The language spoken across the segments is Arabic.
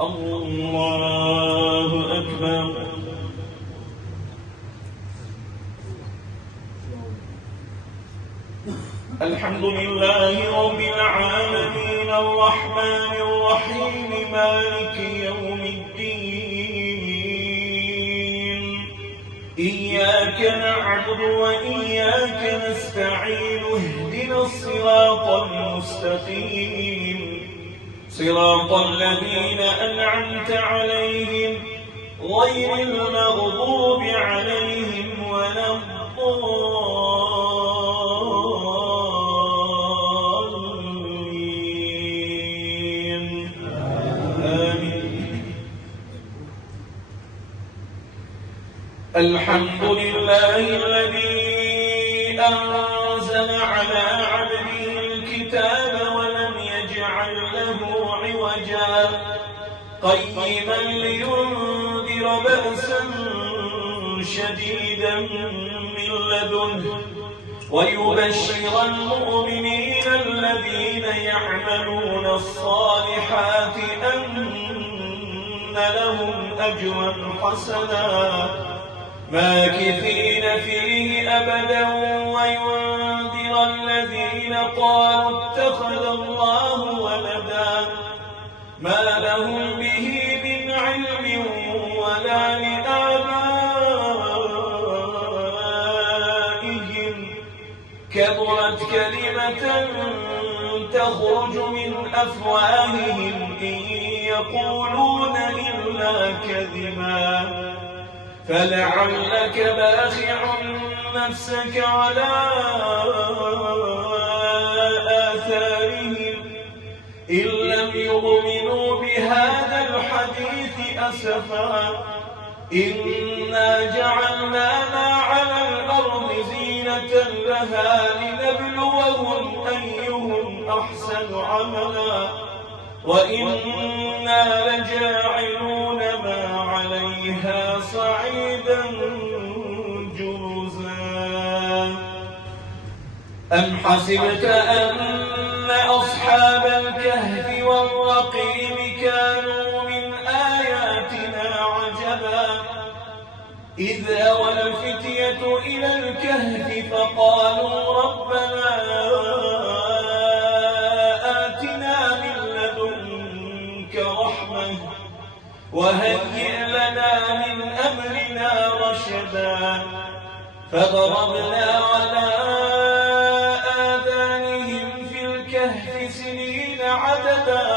الله أكبر. الحمد لله رب العالمين الرحمن الرحيم مالك يوم الدين. إياك نعبد وإياك نستعين. اهدنا الصراط المستقيم صراط الذين أنعمت عليهم غير المغضوب عليهم ولا الضالين. آمين. الحمد لله الذي أنزل على عبده الكتاب ولم يجعل له عوجا قيما لينذر بأسا شديدا من لدنه ويبشر المؤمنين الذين يعملون الصالحات أن لهم أجرا حسنا ماكثين فيه أبدا وينذر الذين قالوا اتخذ الله ولدا ما لهم به من علم ولا لآبائهم كبرت كلمة تخرج من أفواههم إن يقولون إلا كذبا فلعلك باخع نفسك على آثارهم إن لم يؤمنوا بهذا الحديث أسفا إنا جعلنا ما على الأرض زينة لها لنبلوهم أيهم أحسن عملا وإنا لجاعلون ما عليها صعيدا جرزا. أم حسبت أن أصحاب الكهف والرقيم كانوا من آياتنا عجبا إذ أوى الفتية إلى الكهف فقالوا ربنا آتنا من لدنك رحمة وهيئ لنا من أمرنا رشدا فضربنا على آذانهم في الكهف سنين عددا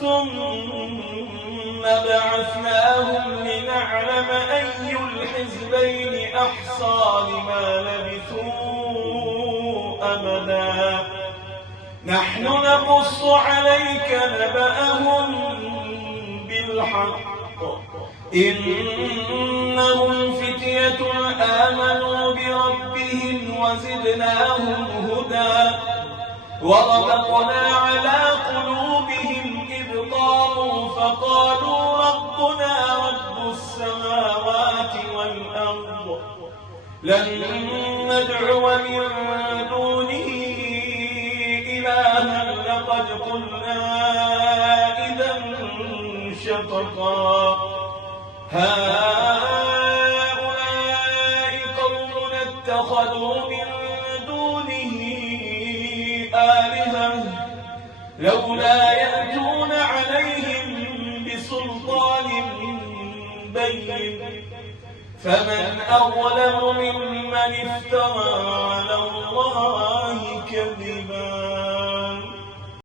ثم بعثناهم لنعلم أي الحزبين أحصى لما لبثوا أمدا نحن نقص عليك نبأهم بالحق إنهم فتية آمنوا بربهم وزدناهم هدى وربطنا على قلوبهم إذ قاموا فقالوا ربنا رب السماوات والأرض لن ندعو من دونه إلها لقد قلنا إذا شططا هؤلاء قومنا اتخذوا من دونه آلهة لولا يأتون عليهم بسلطان بين فمن أظلم ممن افترى على الله كذبا.